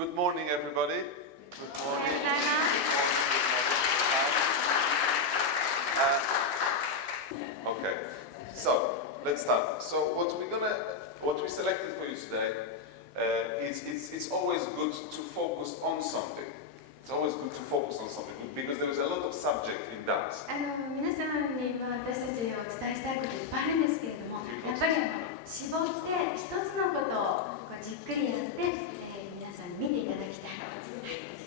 Good morning, everybody. Good morning. Okay, so let's start. So what we selected for you today it's always good to focus on something. It's always good to focus on something because there is a lot of subject in dance. 皆さんに私たちお伝えしたいこといっぱいあるんですけれども、やっぱり絞って一つのことをじっくりやって、皆さんに見ていただきたい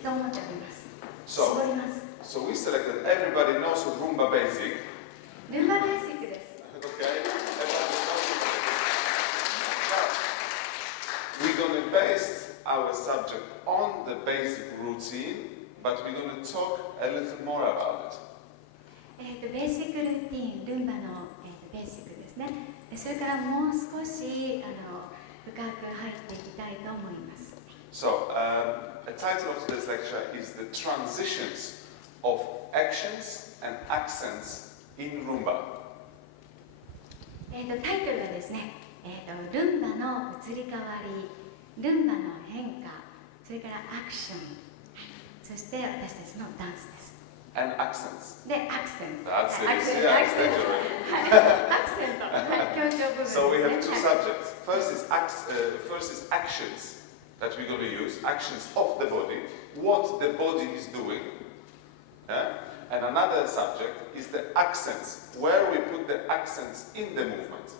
と思っております。絞ります。So we selected everybody knows Rumba Basic. ルンバベーシックです。Okay. We're going to base our subject on the basic routine, but we're going to talk a little more about it. ベーシックルーティン、ルンバの、ベーシックですね。それからもう少し深く入っていきたいと思います。So, the title of today's lecture is the transitions of actions and accents in Rumba. タイトルはですね、ルンバの移り変わり、ルンバの変化、それからアクション、そして私たちのダンスです。And accents. で、アクセント。That's it. アクセント。Yeah, accent already. アクセント。強調部分ですね。So we have two subjects. First is actions that we're going to use, actions of the body, what the body is doing. Yeah? And another subject is the accents, where we put the accents in the movement.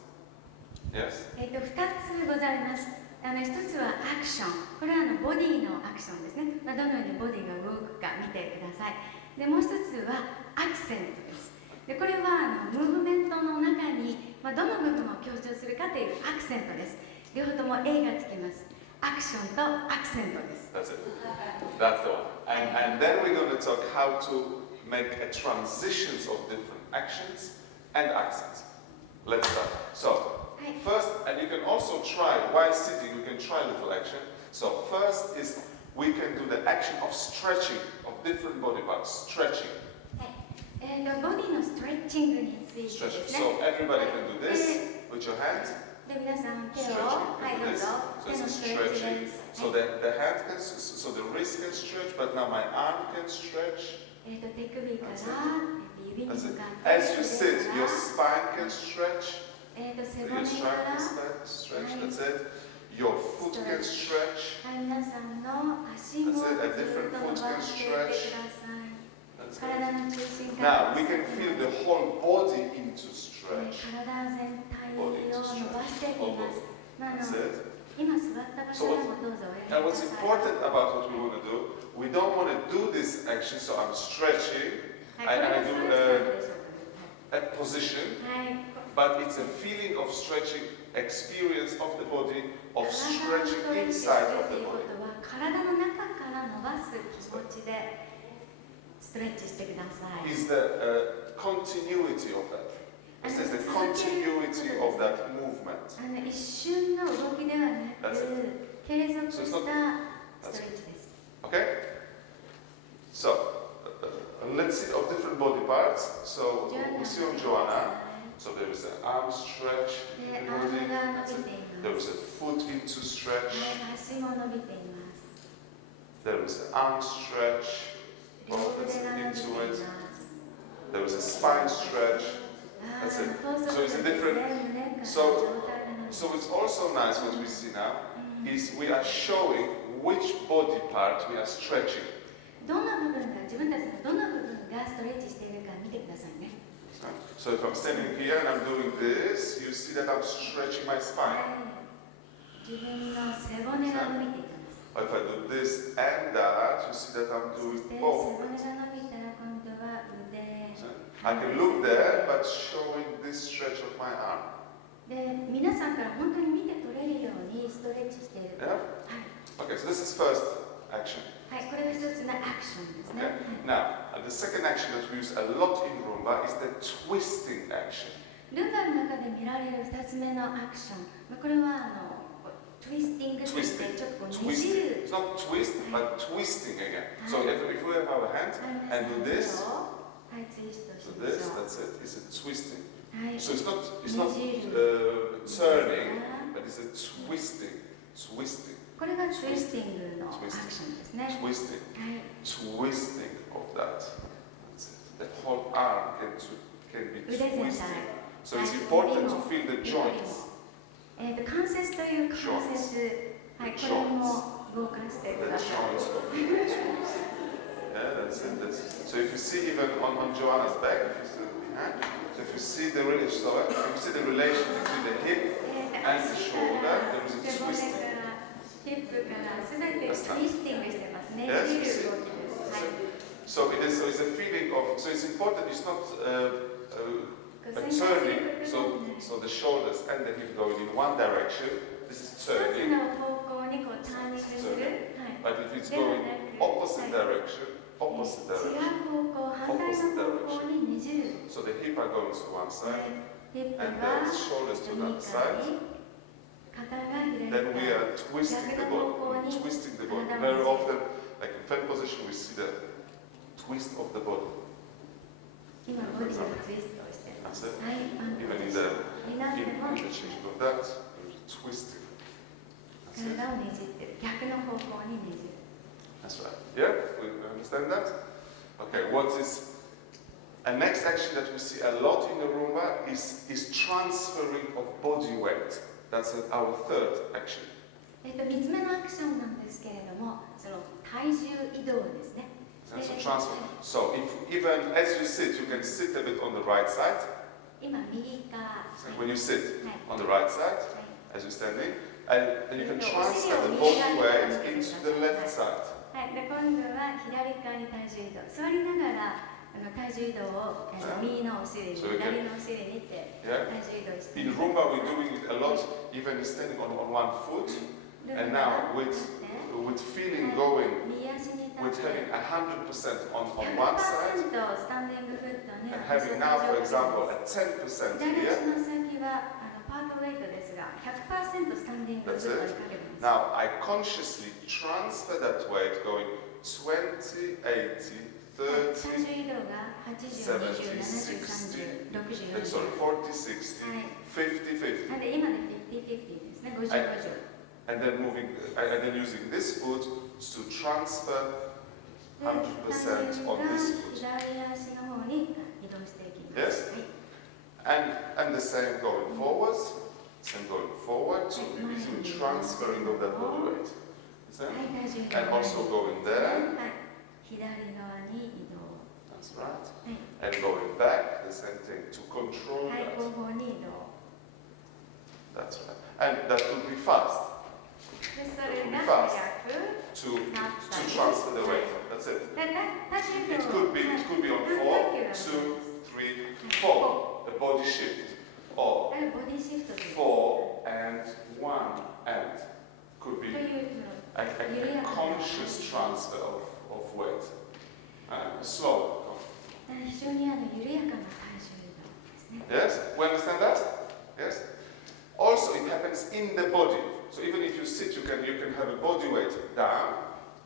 Yes? 2つございます。1つはアクション。これはボディのアクションですね。どのようにボディが動くか見てください。で、もう1つはアクセントです。で、これはムーブメントの中に、どの部分を強調するかというアクセントです。両方とも A がつきます。アクションとアクセントです。That's it. That's the one. And then we're going to talk how to make a transitions of different actions and accents. Let's start. So, first, and you can also try, while sitting, you can try a little action. So, first is we can do the action of stretching of different body parts. Stretching. ボディのストレッチングについてですね。So, everybody can do this with your hand. で、皆さん手を、はい、どうぞ。手のストレッチです。So the hand can, so the wrist can stretch, but now my arm can stretch. 手首から指に向かって。As you sit, your spine can stretch. 背骨から。Stretch. That's it. Your foot can stretch. はい、皆さんの足もずっと伸ばしていってください。体の中心から。Now we can feel the whole body into stretch. 体全体を伸ばしていきます。今座った場所でもどうぞおやりください。Now what's important about what we want to do, we don't want to do this action, so I'm stretching and I do a position, but it's a feeling of stretching, experience of the body, of stretching inside of the body. 体の中から伸ばす気持ちでストレッチしてください。Is the continuity of that. This is the continuity of that movement. 一瞬の動きではなく、継続したストレッチです。Okay? So, let's see of different body parts. So, we see on Joanna. So there is an arm stretch. There is a foot into stretch. There is an arm stretch. Into it. There is a spine stretch. That's it. So it's a different. So it's also nice what we see now is we are showing which body part we are stretching. どの部分が自分たちのどの部分がストレッチしているか見てくださいね。So if I'm standing here and I'm doing this, you see that I'm stretching my spine. 自分の背骨が伸びていきます。Or if I do this and that, you see that I'm doing そして背 both. 骨が伸びたら今度は腕。I can look there, but showing this stretch of my arm. で、皆さんから本当に見て取れるようにストレッチしている。Yeah? Okay, so this is first action. はい、これが一つのアクションですね。 Okay. Now, the second action that we use a lot in Rumba is the twisting action. ルンバの中で見られる2つ目のアクション。これはトゥイスティングといってちょっとこうねじる。It's not twist, but twisting again. So if we have our hand and do this, so this, that's it. It's a twisting. So it's not turning, but it's a twisting. これがツイスティングのアクションですね。Twisting. はい。Twisting of that. The whole arm can be 腕全体。 twisted. So it's important to feel the joints. 関節という関節、はい、これも動かしてく The ださい。 joints of the twist. Yeah, that's it. So if you see even on Joanna's back, if you see the hand, so if you see the relation, so if you see the relation between the hip and the shoulder, there is a 背骨 twisting. からヒップからすべてツイスティングしてますね。 Yes, ね you じ see. る動きです。はい。 So it's a feeling of. So it's important. It's not a turning. So the shoulders and the hip going in one direction. This is 一つ turning. の方向にこうターニングする。はい。 But if it's going opposite direction, 違 opposite direction. う方向、反対の方向にねじる。 So the hip are going to one side ヒップ and が the shoulders to 右 that 側 side. に、肩が左 Then we 側。 are twisting the body. Twisting the body. Very often, like in fan position, we see the twist of the body. 今ボディがツイストをしています。 That's it. はい。 Even in the change of that, there's twisting. That's it. 体をねじってる。逆の方向にねじる。 That's right. Yeah, we understand that. Okay, what is a next action that we see a lot in the Roomba is transferring of body weight. That's our third action. 3つ目のアクションなんですけれども、その体重移動ですね。 So transfer. So if even as you sit, you can sit a bit on the right side. 今右側。 So when you sit はい。 on the right side, はい。 as you're standing, and you can transfer the body weight into the left side. はい、で今度は左側に体重移動。座りながら体重移動を右のお尻に、左のお尻にって体重移動して。 In Roomba, we're doing it a lot, even standing on one foot. And now with feeling going, 右足に with 立って having 100% on one side, 100% スタンディングフットね。 and having now, for example, a 10% 左 here. 足の先はパートウェイトですが、100% スタンディングフットにかけます。 Now I consciously transfer that weight going 20, 80, 30, 体重移動が80、20、 70, 70、30、 60, 60、sorry, 40, 60, 50, 50. なんで今で50-50ですね、50-50。 And then using this foot to transfer 100% on this foot. 左足の方に移動していきます。 Yes? And the same going forwards, same going forward, so transferring of that body weight. See? And also going there. 左側に移動。 That's right. And going back, the same thing, to control はい、 that. 後方に移動。 That's right. And that would be fast で、それが早く to transfer the weight. That's it. で、体重移 It 動 could be on 4, 2, 3, 4. The body shift. Or ボディシフトという 4 and 1 and. Could be という a conscious transfer of weight. Slow. 非常に緩やかな体重移動ですね。 Yes? We understand that? Yes? Also, it happens in the body. So even if you sit, you can have a body weight down,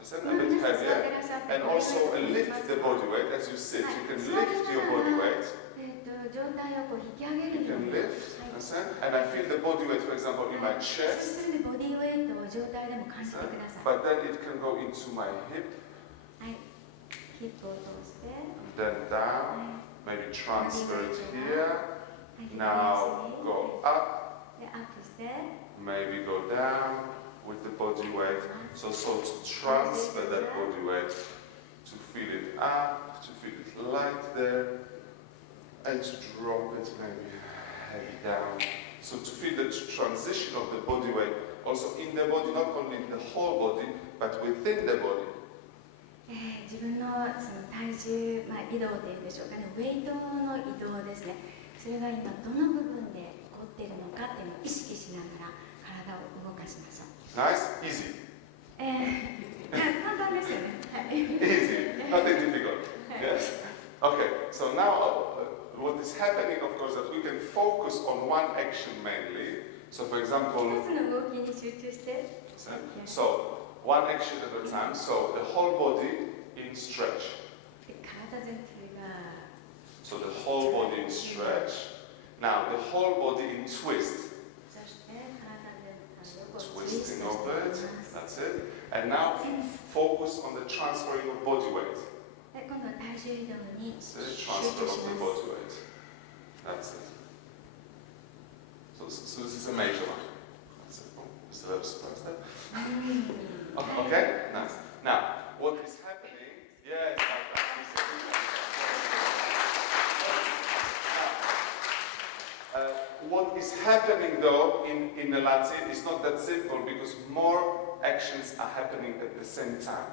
a bit heavier, and also lift the body weight as you sit. You can lift your body weight. 上体をこう引き上げ You るよう can に。 lift, and I feel the body weight, for example, in my そ chest. れでボディウェイトを上体でも感じてください。 But then it can go into my hip, はい。ヒップを通して。 then は down, い。 maybe transfer it here. はい。 Now go up, で、アップして。 maybe go down with the body weight. So to transfer that body weight, to feel it up, to feel it light there, and to drop it maybe heavy down. So to feel the transition of the body weight, also in the body, not only in the whole body, but within the body. 自分のその体重、移動というんでしょうかね、ウェイトの移動ですね。それが今どの部分で起こっているのかっていうのを意識しながら体を動かしましょう。 Nice? Easy. 簡単ですよね。はい。 Easy. Nothing difficult. Yes? Okay, so now what is happening, of course, that we can focus on one action mainly. So for example, 一つの動きに集中して。 so one action at a time, so the whole body in stretch. 体全体が。 So the whole body in stretch. Now the whole body in twist. そして体全体をこう Twisting of it. That's And now focus on the transferring of body weight. 今度は体重移動に集 Transfer 中し of the ます。 body weight. That's it. So this is a major one. That's it. Just a little surprise there. Okay, nice. Now, what is happening? Yes, like that. What is happening though in the Latin is not that simple because more actions are happening at the same time.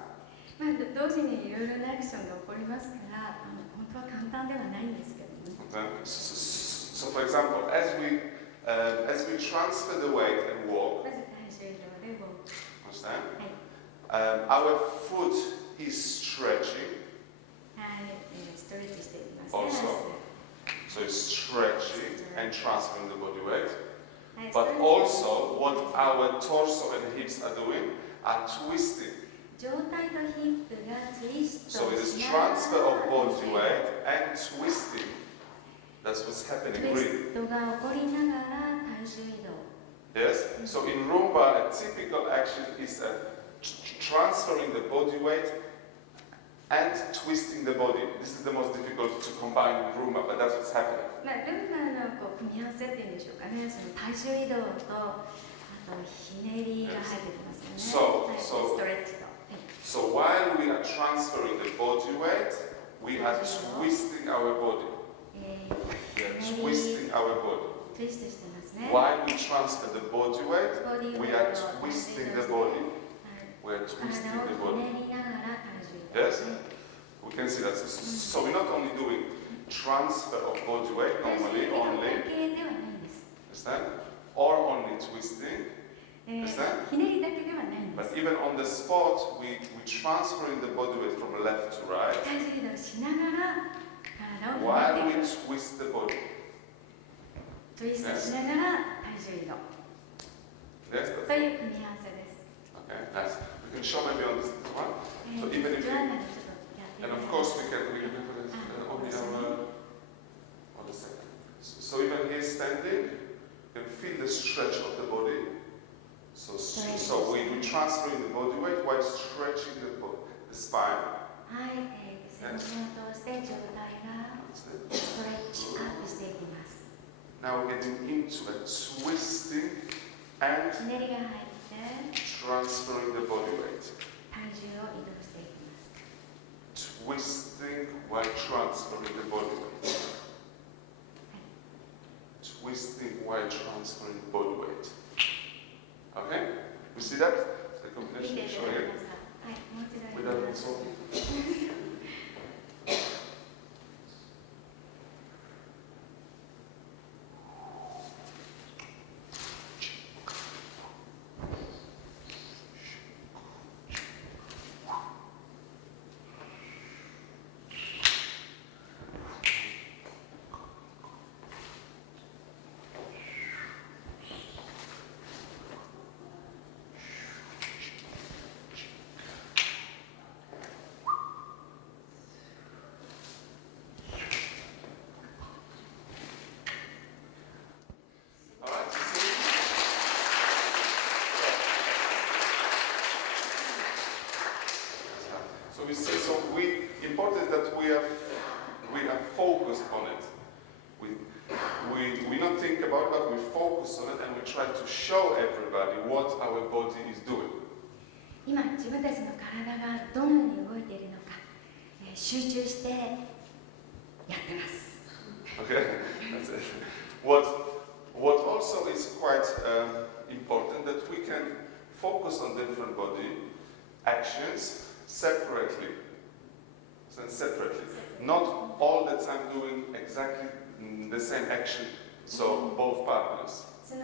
まあ、同時にいろいろなアクションが起こりますから、本当は簡単ではないんですけどね。So for example, as we transfer the weight and walk, まず体重移動でウォーク。understand? はい。Our foot is stretching はい、ストレッチしていきますね。 also. So it's stretching and transferring the body weight. はい、 But also what our torso and hips are doing are twisting. 上体とヒップがツイスト So it is しながら transfer of body weight and twisting. That's what's happening ツイ really. ストが起こりながら体重移動。 Yes? So in Rumba, a typical action is transferring the body weight and twisting the body. This is the most difficult to combine in Rumba, but that's what's happening. まあ、ルンバのこう組み合わせっていうんでしょうかね。その体重移動とあとひねりが入ってきますよね。はい、ストレッチと。So while we are transferring the body weight, we are twisting our body. We are twisting our body. ツイストしてますね。 While we transfer the body weight, we are twisting the body. はい、 We are twisting 体 the を body. ひねりながら体重移動。 Yes? We can see that. So we're not only doing transfer of body weight 体重 normally, 移動だ only, けではないんです。 understand? Or only twisting. ひねりだけではないんで But す。 even on the spot, we transferring the body weight from left to right 体重移動しながら体を while ひね we っていく。 twist the body. ツイストしながら体重移動 Yes? という組み合わせです。 Okay, nice. We can show maybe on this one. So even if ジョ you, アンナがちょっとやって and み of ます course we can put it on the second. So even here standing, you can feel the stretch of the body. So we transferring the body weight while stretching the spine. はい、背中を通して上体が That's it. ストレッチアップしていきます。 Now we're getting into a twisting and ひねりが入って transferring the body weight. 体重を移動していきます。 Twisting while transferring the body weight. Twisting while transferring the body weight. Okay? You see that? The 見て combination いた show だけ here. ますか。はい、もう一度や Without ります。 insulting. Alright, you see? So we see, important that we are focused on it. We not think about it, but we focus on it and we try to show everybody what our body is doing. 今自分たちの体がどのように動いているのか、集中してやってます。 Okay, that's it. What also is quite important that we can focus on different body actions separately. Not all the time doing exactly the same action. So both partners. その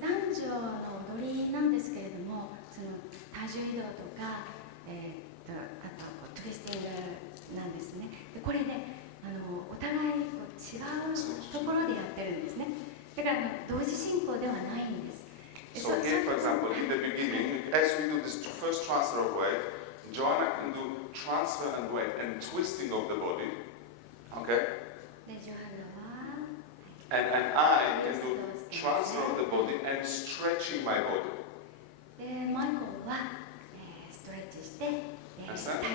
男女の踊りなんですけれども、その体重移動とか、あとトゥイスティングなんですね。でこれね、お互いこう違うところでやってるんですね。だから同時進行ではないんです。 So here, for example, in the beginning, as we do this first transfer of weight, Joanna can do transfer and weight and twisting of the body. Okay? でジョハナは And I can do transfer of the body and stretching my body. でマイコは、スして、体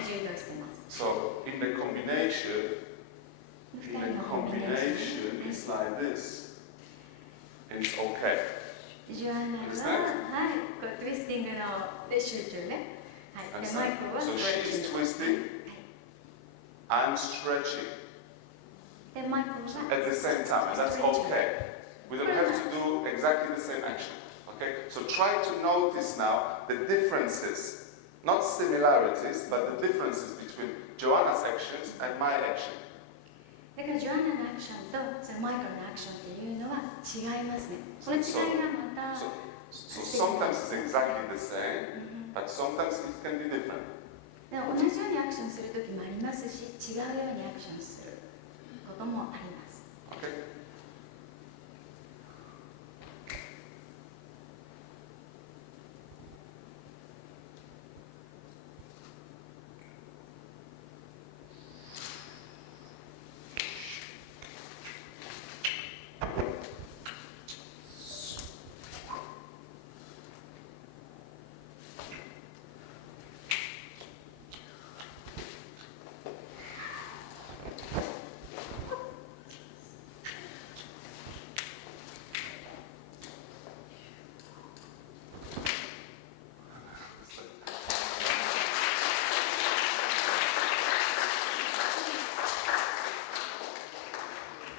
重移動してます。So in the combination, it's like this. It's okay. ジョアンナは、はい、こうトゥイスティングの練習中ね。はい、でマイクは So she's twisting, I'm stretching at the same time, and that's okay. We don't have to do exactly the same action. Okay? So try to notice now the differences, not similarities, but the differences between Joanna's actions and my action. だからジョアンナのアクションとそのマイケルのアクションっていうのは違いますね。この違いがまた So sometimes it's exactly the same, but sometimes it can be different. で同じようにアクションするときもありますし、違うようにアクションすることもあります。Okay?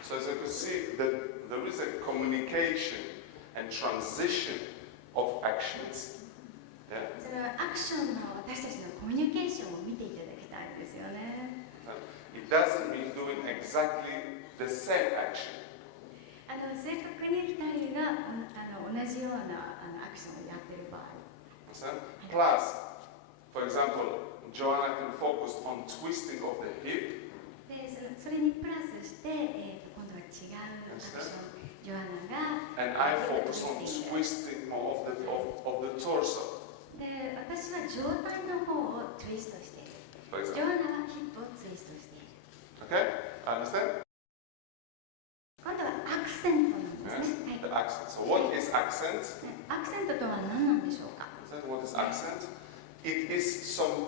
So as you can see, that there is a communication and transition of actions. Yeah? それはアクションの私たちのコミュニケーションを見ていただきたいんですよね。It doesn't mean doing exactly the same action. 正確に2人が同じようなアクションをやっている場合。Plus, for example, Joanna can focus on twisting of the hip. でそれにプラスして、今度は違うアクション、ジョアンナが And I focus on twisting more of the torso. で私は上体の方をツイストしている。ジョアンナはヒップをツイストしている。Okay? Understand? 今度はアクセントなんですね。The accent. So what is accent? アクセントとは何なんでしょうか。What is accent? It is some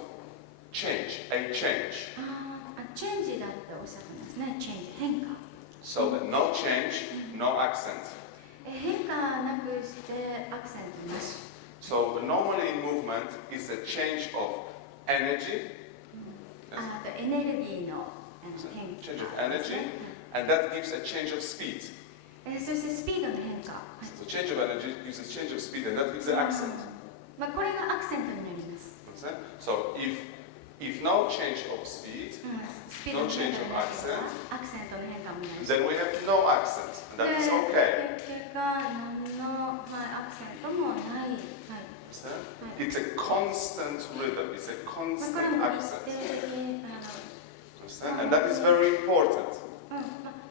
change, a change. チェンジだっておっしゃってますね。チェンジ、変化。So no change, no accent. 変化なくしてアクセントなし。So normally in movement is a change of energy. エネルギーの変化。Change of energy, and that gives a change of speed. そしてスピードの変化。So change of energy gives a change of speed, and that gives an accent. これがアクセントになります。So if no change of speed, no change of accent, then we have no accent. And that is okay. It's a constant rhythm, it's a constant accent. And that is very important.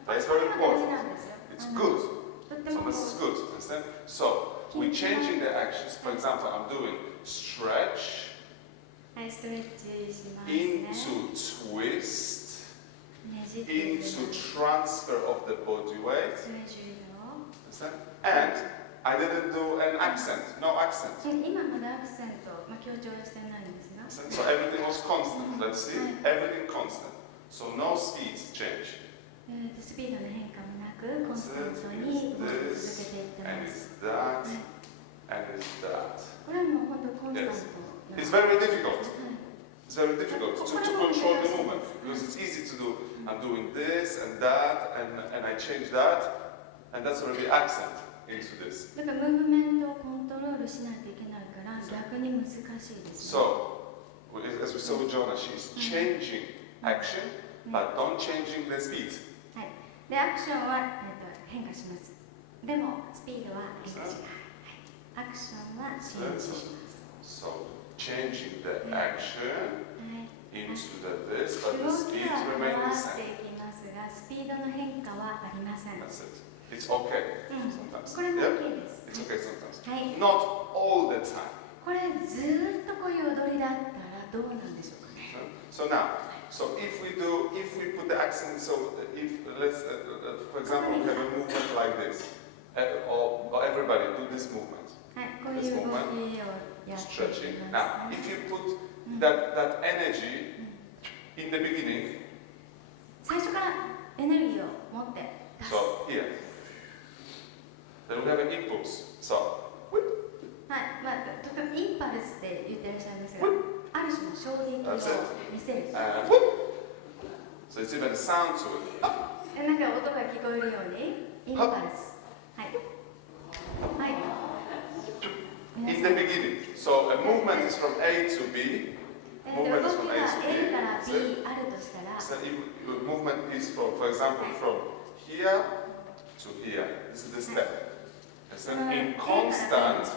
That is very important. It's good. So this is good. Understand? So we're changing the actions. For example, I'm doing stretch into twist, into transfer of the body weight. Understand? And I didn't do an accent, no accent. So everything was constant. Let's see, everything constant. So no speed change. This, and it's that, and it's that. Yes. It's very difficult. It's very difficult to control the movement because it's easy to do. I'm doing this and that, and I change that, and that's already accent into this. So, as we saw with Jonah, she's changing action, but not changing the speed. で、アクションは、変化します。でも、スピードは変化しない。アクションはチェンジします。So, changing the action into the this, but the speed remains the same. スピードの変化はありません。That's it. It's okay sometimes. これも OK です。It's okay sometimes. はい。 Not all the time. これずっとこういう踊りだったらどうなんでしょうかね。So now, if we put the accent, so if let's, for example, we have a movement like this, or everybody do this movement. はい、こういう動きをやっていきます。 Stretching. Now, if you put that energy in the beginning. 最初からエネルギーを持って出す。 So here. Then we have an impulse. So. はい、まあ、とかインパルスって言ってらっしゃいますが、ある種の衝撃を見せる。So it's even a sound to it. なんか音が聞こえるように、インパルス。はい。はい。In the beginning. So a movement is from A to B. 動きが A から B あるとしたら、 So if movement is from, for example, from here to here. This is the step. And in constant,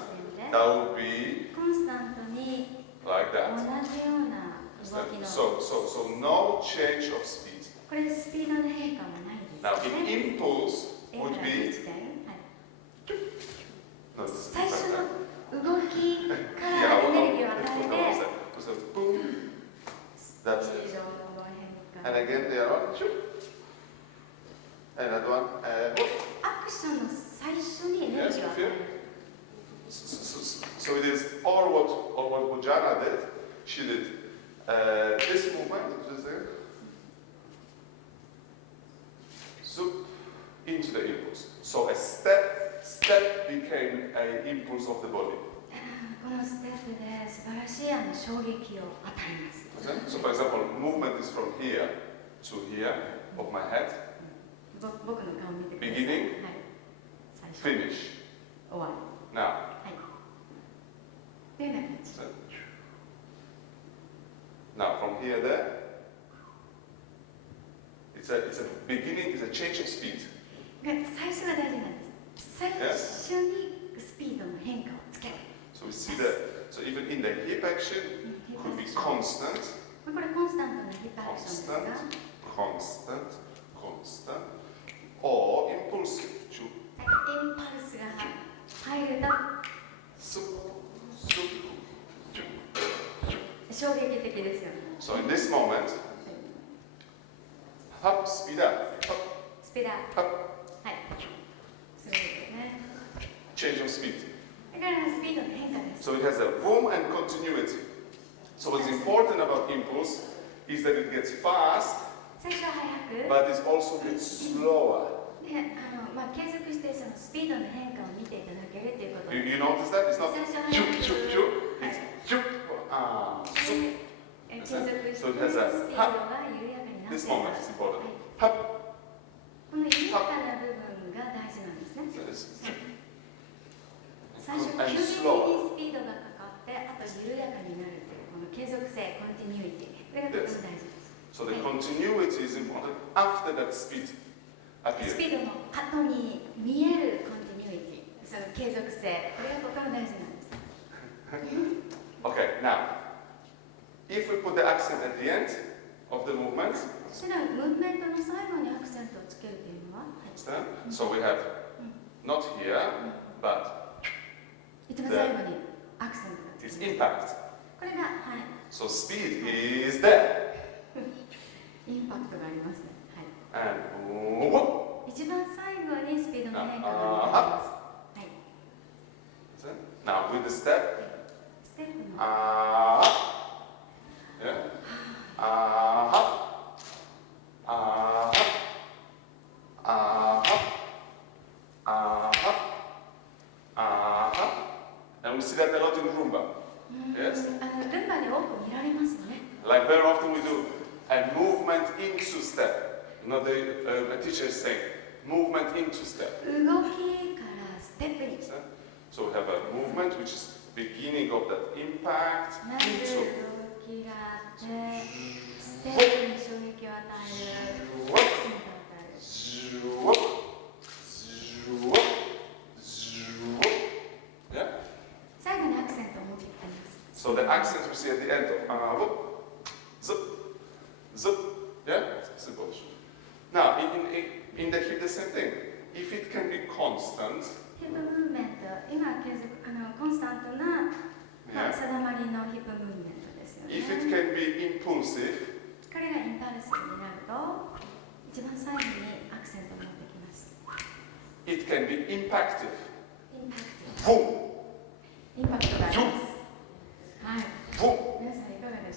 that would be コンスタントに like 同 that. じような動きの。 So no change of speed. これスピードの変化はないです。 Now, in impulse A would から be 1点。はい。 no, 最初の動きからエネルギーを与えて、 So boom. That's スピー it. ドの変化。 And again, the other one. And another one. アクションの最初にエネル Yes, ギーを you 与え feel? る。 So it is all what Jana did. She did this movement, just there. Zoop into the impulse. So a step became an impulse of the body. このステップで素晴らしい衝撃を与えます。 Okay? So for example, movement is from here to here of my head. 僕の顔を見てください。 Beginning. はい。最初。 Finish. 終わり。 Now. はい。というような感じ。 So, now from here there. It's a beginning. It's a change of speed. が最初が大事なんです。最初にスピードの変化をつける。 So we see that. So even in the hip action, could be constant. これコンスタントなヒップアクションですが、 Constant, or impulsive. インパルスが入ると 衝撃的ですよね。 So in this moment, up, speed up, スピードアップ。 up, はい。すごいですね。 change of speed. だからスピードの変化です。 So it has a boom and continuity. So what's important about impulse is that it gets fast, 最初は速く、 but it also gets slower. で、継続してそのスピードの変化を見ていただけるということ。 You notice that? It's not 最初は choo 速く、 choo choo. It's choo. Zoop. 継続してス So ピ it ー has ド a が緩やかになってい This く。 moment is important. はい Hop. この緩やかな部分が大事なんですね。 So it's 最初 and 急激に slower. スピードがかかって、あと緩やかになるというこの継続性、コンティニュイティ、これがとても大事です。 So the continuity is important after that speed ス appears. ピードの後に見えるコンティニュイティ、その継続性、これがとても大事なんです。 Okay, now, if we put the accent at the end of the movement, そしたらムーブメントの最後にアクセントをつけるというのは、understand? So we have not here, but 一番最後にアクセントがつ it's ける。 impact. これが、はい、 So speed is there. インパクトがありますね。はい、 And whoop. 一番最後にスピードの変化が見られます。はい、 Now with the step, ステップの yeah, and we see that a lot in Roomba. Yes? ルンバで多く見られますよね。 Like very often we do a movement into step. Not the teacher is saying movement into step. 動きからステップに。 So we have a movement which is beginning of that impact まず into. 動きがあって、ステップに衝撃を与える。アクセントを与える。 Yeah? 最後にアクセントを持ってきてます。 So the accent we see at the end of zup, zup, yeah? Simple. Now in the hip the same thing. If it can be constant, ヒップムーブメント、今継続コンスタントな、Yeah. 定まりのヒップムーブメントですよね。 if it can be impulsive, これがインパルスになると、一番最後にアクセントを持ってきます。 it can be impactive. インパクト。 Boom, インパクトがあります。はい。 boom. 皆さんいかがで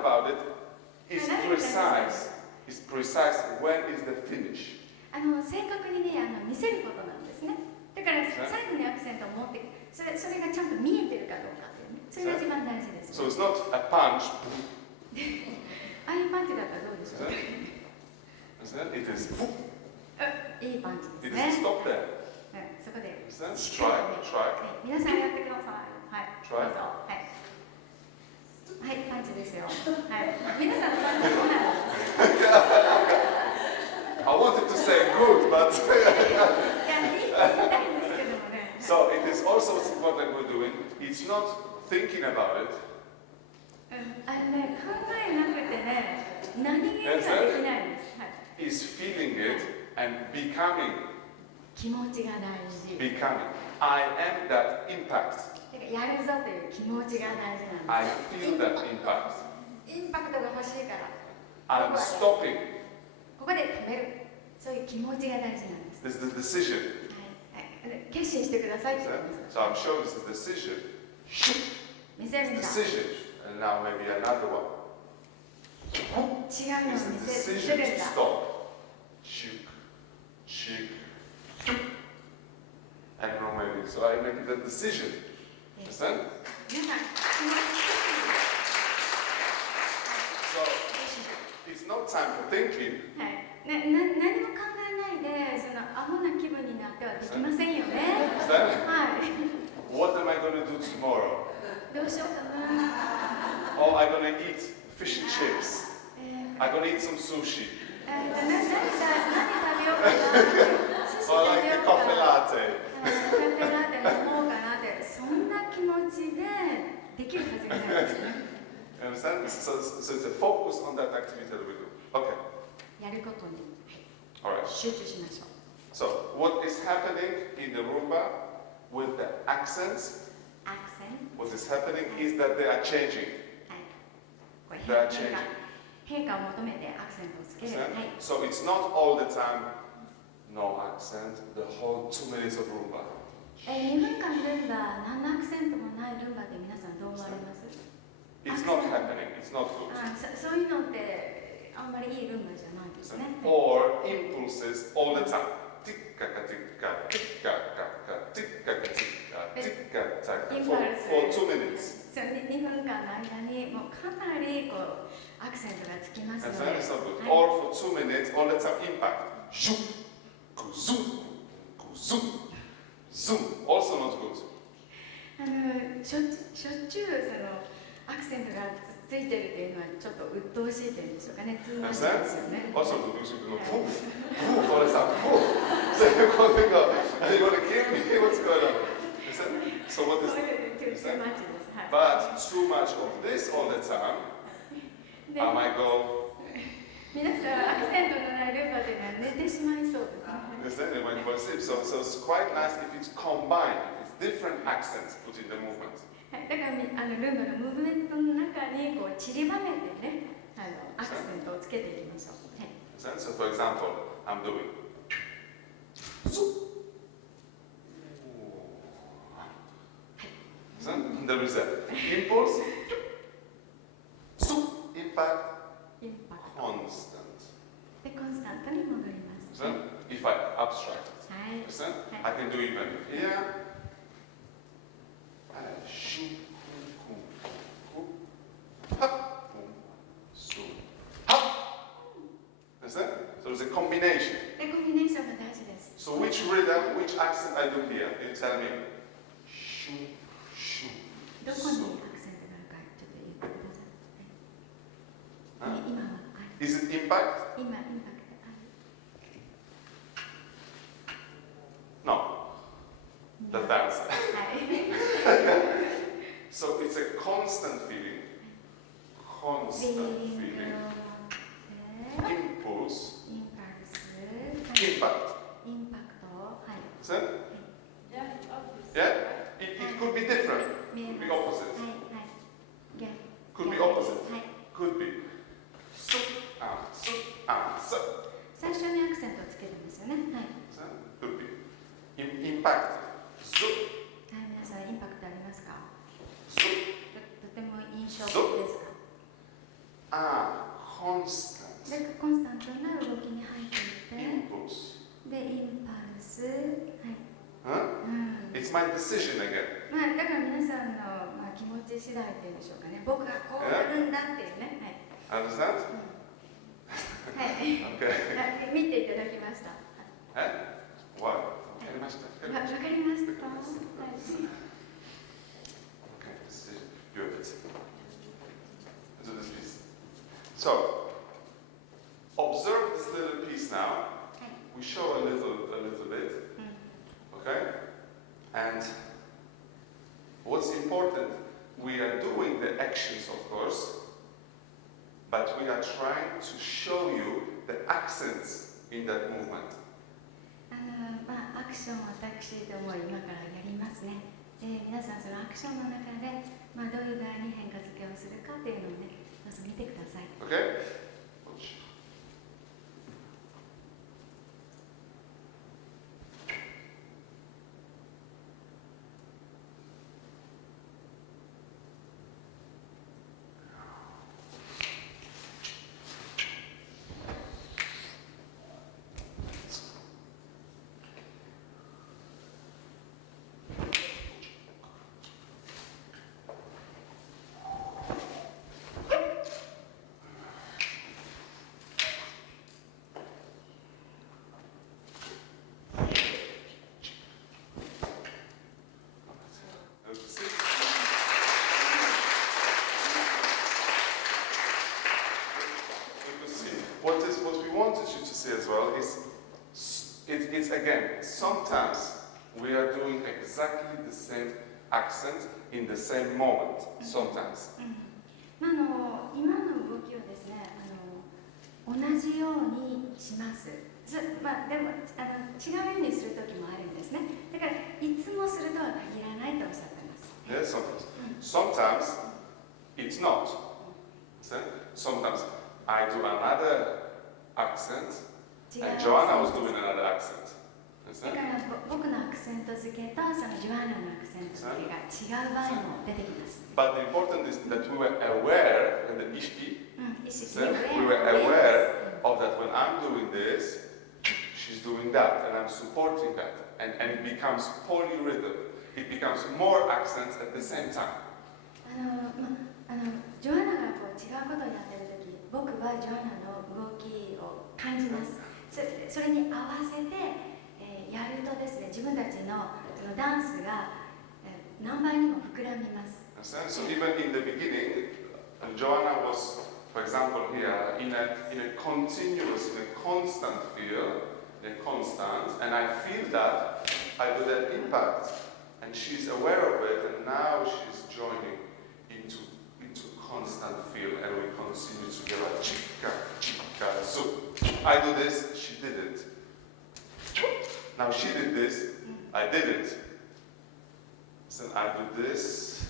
about it is precise. Is precise when is the finish. 正確にね、見せることなんですね。だから最後にアクセントを持って、それがちゃんと見えてるかどうかっていうね。それが一番大事です、ね。So it's not a punch. ああいうパンチだったらどうでしょう。It is. いいパンチで It すね。 is stop there. そこで。Try. 皆さんやってください。はい。 Try. どうぞ。はい。はい、パンチですよ。はい。皆さんのパンチどうなんですか。I wanted to say good, but. So it is also what we're doing. It's not thinking about it. 考えなくてね、何気にはできないんです。はい。Is feeling it and becoming. 気持ちが大事。Becoming. I am that impact. やるぞという気持ちが大事なんです。I feel that impact. インパクトが欲しいから。I'm stopping. ここで止める。そういう気持ちが大事なんです。This is the decision. はい。決心してください。So I'm showing this is decision. 見せるんだ。Decision. And now maybe another one. 違うのを It's 見 the せ decision るん to だ。stop. Shake. And now maybe. So I make it a decision. Understand? So it's not time for thinking. はい。何も考えないで、アホな気分になってはできませんよね。はい。What am I going to do tomorrow? どうしようかな。Oh, I'm going to eat fish and chips. I'm going to eat some sushi. 何食べようかな。Or like the coffee latte. カフェラテ飲もうかなって、そんな気持ちでできるはずがないですね。You understand? So it's a focus on that activity that we do. Okay. やることに All right. 集中しましょう。So what is happening in the rumba with the accents? What is happening is that they are changing. はい。 They are changing. 変化を求めてアクセントをつける。はい。 So it's not all the time no accent, the whole 2 minutes of rumba. 2分間ルンバ、何のアクセントもないルンバって皆さんどう思われます？ It's not happening. It's not good. そういうのってあんまりいいルンバじゃないですね。Or impulses all the time. Tikka tikka tikka tikka tikka tikka tikka for 2 minutes. 2分間の間にもうかなりアクセントがつきますので。And it's not good. Or for 2 minutes, all the time impact. Zoom, zoom, zoom, zoom. Also not good. しょっちゅうアクセントがついてるっていうのはちょっと鬱陶しいというんでしょうかね。通話しですよね。Also to do something like poof, poof, all the time, poof. So you're going to go, and you want to kill me? What's going on? So what is But too much of this all the time, I might go. 皆さん、アクセントのないルンバというのは寝てしまいそうですね。Understand? It might fall asleep. So it's quite nice if it's combined, if it's different accents put in the movement. はい、だからルンバのムーブメントの中に散りばめてね、アクセントをつけていきましょう。はい、So for example, I'm doing. There is an impulse, impact, constant. で、コンスタントに戻ります。If I abstract it, I can do even here. So it's a combination. で、コンビネーションが大事です。So which rhythm, which accent I do here? You tell me. どこにアクセントがあるかちょっと言ってください。今は。Is it impact? 今、インパクト。No. That's the answer. So it's a constant feeling. Constant feeling. Impulse. Impact. So? Yeah? It could be different. Could be opposite. Could be opposite. Could be. So. 最初にアクセントをつけるんですよね。はい。Could be. Impact. はい、皆さん、インパクトありますか？とても印象的ですか？ it's my decision again. まあだから皆さんのまあ気持ち次第っていうんでしょうかね。僕がこうやるんだっていうね。はい。Understand? はい。Okay. 見ていただきました。What? わかりました。わかりました。はい。Okay, decision. Good. Do this piece. So, observe this little piece now. We show a little bit. Okay? And what's important, we are doing the actions, of course, but we are trying to show you the accents in that movement. まあアクションを私ども今からやりますね。で、皆さんそのアクションの中でまあどういう具合に変化付けをするかというのをね、どうぞ見てください。Okay? What we wanted you to see as well is, it's again, sometimes we are doing exactly the same accent in the same moment, sometimes. 今の動きをですね、同じようにします。まあでも違うようにする時もあるんですね。だからいつもするとは限らないとおっしゃってます。Yes, sometimes it's not. Sometimes I do another accent, and Joanna was doing another accent. だから僕のアクセント付けとそのジョアナのアクセント付けが違う場合も出てきます。But the important is that we were aware, and the ishki, we were aware aware of that when I'm doing this, she's doing that, and I'm supporting that, and it becomes polyrhythm. It becomes more accents at the same time. ジョアナがこう違うことをやってるとき、僕はジョアナの動きを感じます。それに合わせて、やるとですね、自分たちのダンスが、何倍にも膨らみます。So even in the beginning, Joanna was, for example, here in a continuous, in a constant feel, and I feel that, I do that impact, and she's aware of it, and now she's joining into constant feel, and we continue together. Chica, chica, so I do this, she did it. Now she did this, I did it. So I do this.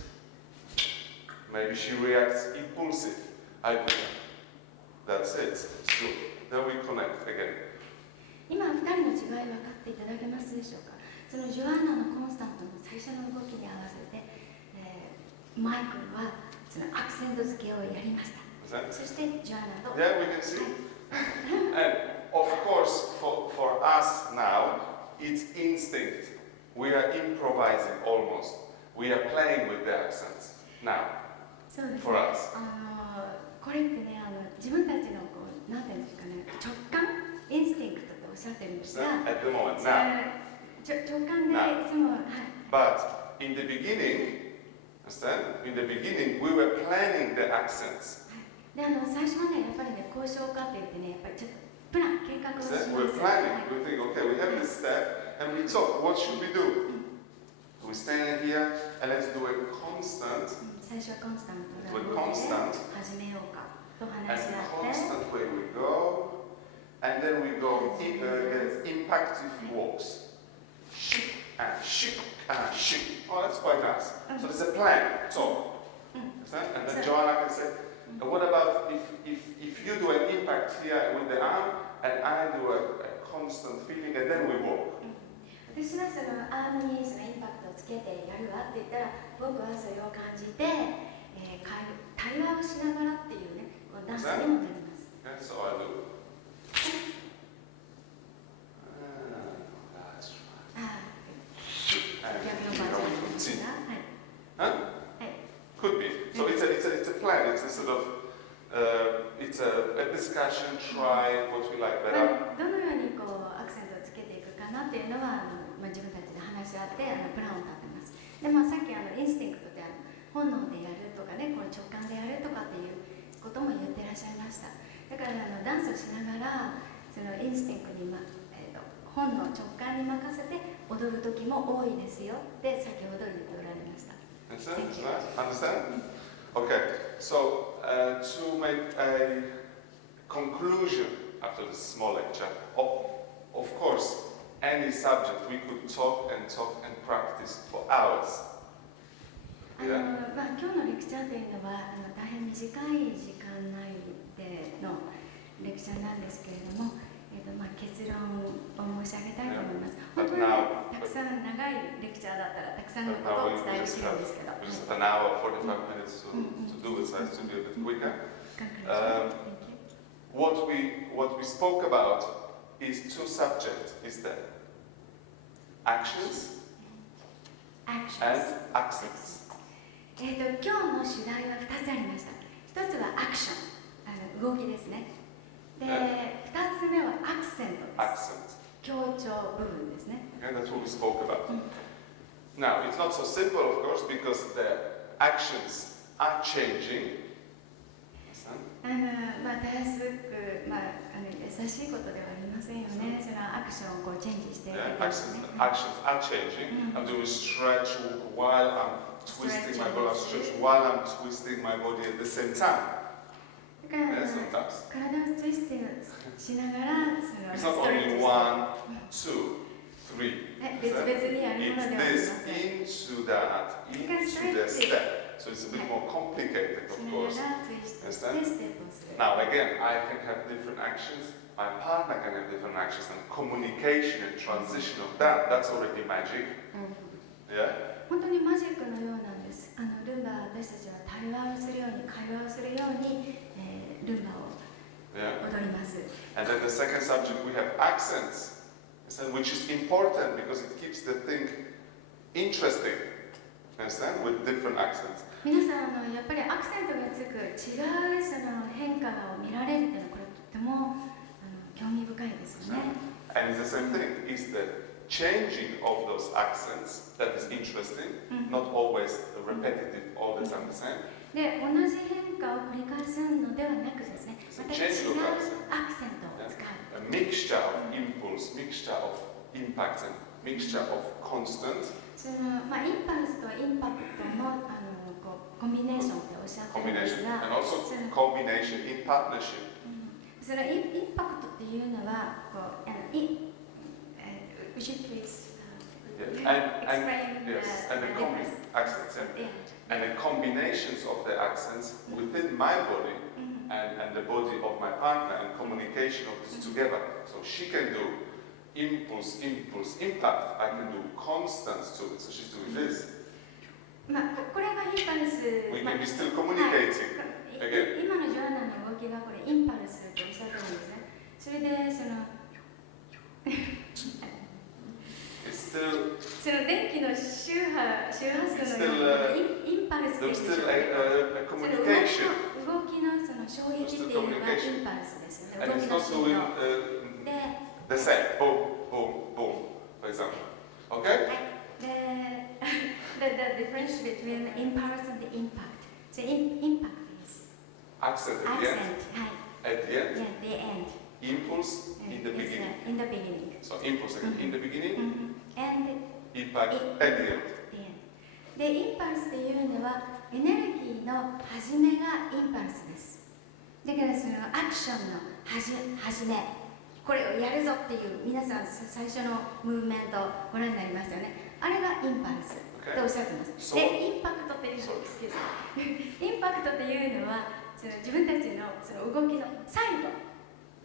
Maybe she reacts impulsive. I do that. That's it. So then we connect again. 今2人の違い分かっていただけますでしょうか。そのジョアナのコンスタントの最初の動きに合わせて、マイクルはそのアクセント付けをやりました。そしてジョアナと。Yeah, we can see. And of course, for us now, it's instinct. We are improvising almost. We are playing with the accents now. そうですね。For us. これってね、自分たちのこうなんていうんですかね、直感、インスティンクトとおっしゃってるんですが、At the moment, now. 直感でいつも、はい。But in the beginning, understand? In the beginning, we were planning the accents. で、最初はね、やっぱりね、交渉家って言ってね、やっぱりちょっとプラン、計画をします。We're planning. We think, okay, we have this step, and we talk. What should we do? We stand here, and let's do a constant. 最初はコンスタントな With 動きで constant. 始めようかと And 話し合って、 constant way we go, and then we go impactive walks. Shik and shik and shik. Oh, that's quite nice. So there's a plan. So, understand? And then Joanna can say, what about if you do an impact here with the arm, and I do a constant feeling, and then we walk. 私はそのアームにそのインパクトをつけてやるわって言ったら、僕はそれを感じて、対話をしながらっていうね、ダンスにもなります。Okay, so I do. That's right. discussion, try what we like better. どのようにこうアクセントをつけていくかなっていうのは自分たちで話し合ってプランを立てます。でさっきインスティンクトで本能でやるとかね、この直感でやるとかっていうことも言ってらっしゃいました。だからダンスをしながらそのインスティンクトに、本能直感に任せて踊る時も多いですよって先ほど言っておられました。Understand? Okay, so to make a conclusion after this small lecture, of course, any subject we could talk and practice for hours. 今日のレクチャーというのは大変短い時間内でのレクチャーなんですけれども、結論を申し上げたいと思います。本当にたくさん長いレクチャーだったらたくさんのことをお伝えできるんですけど。Just an hour, 45 minutes to do it, so I have to be a bit quicker. What we spoke about is two subjects, is that actions and accents. 今日の主題は2つありました。1つはアクション、動きですね。で、2つ目はアクセントです。強調部分ですね。And that's what we spoke about. Now, it's not so simple, of course, because the actions are changing. たやすく、優しいことではありませんよね。そのアクションをこうチェンジしていくんですね。Actions are changing. I'm doing stretch while I'm twisting my body, stretch while I'm twisting my body at the same time. だから体をツイストしながらIt's not only 1, 2, 3. 別々にやるものではありません。 It's this, into that, into the step. So it's a bit more complicated, of course. Now again, I can have different actions. My partner can have different actions, and communication and transition of that's already magic. Yeah? 本当にマジックのようなんです。ルンバ、私たちは対話をするように、会話をするように、ルンバを踊ります。And then the second subject we have accents, which is important because it keeps the thing interesting. Understand? With different accents. 皆さんやっぱりアクセントがつく違うその変化を見られるというのはこれとっても興味深いですよね。And it's the same thing. It's the changing of those accents that is interesting, not always repetitive all the time the same. で、同じ変化を繰り返すのではなくですね、また違うアクセントを使う。A mixture of impulse, mixture of impact, and mixture of constant. そのインパルスとインパクトのコンビネーションっておっしゃってるんですが、 and also combination in partnership. そのインパクトっていうのはwould you please explain and the accents and the combinations of the accents within my body and the body of my partner and communication of this together. So she can do impulse, impact. I can do constants to it. So she's doing this. これがインパルス。 We can be still communicating. 今のジョアンナの動きがこれインパルスとおっしゃってるんですね。それでその電気の周波数のようにインパルスっていう動きのその衝撃っていうのがインパルスですよね。動きの振動。The same, boom, boom, boom, for example. Okay? The difference between impulse and the impact. So impact is accent at the end. At the end. Yeah, the end. Impulse in the beginning. In the beginning. So impulse in the beginning. And impact at the end. で、インパルスというのはエネルギーの始めがインパルスです。だからそのアクションの始め、これをやるぞっていう皆さん最初のムーブメントをご覧になりましたよね。あれがインパルスとおっしゃってます。で、インパクトっていうのはインパクトっていうのはその自分たちのその動きの最後、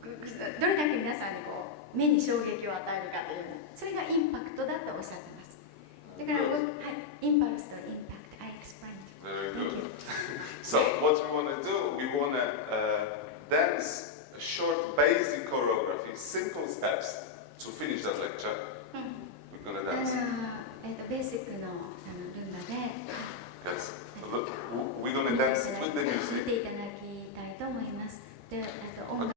どれだけ皆さんにこう目に衝撃を与えるかというの、それがインパクトだとおっしゃってます。だから、インパルスとインパクト、I explained. Very good. So what we want to do, we want to dance a short basic choreography, simple steps to finish that lecture. We're going to dance. ベーシックのルンバで Yes. We're going to dance with the music. 見ていただきたいと思います。で、音楽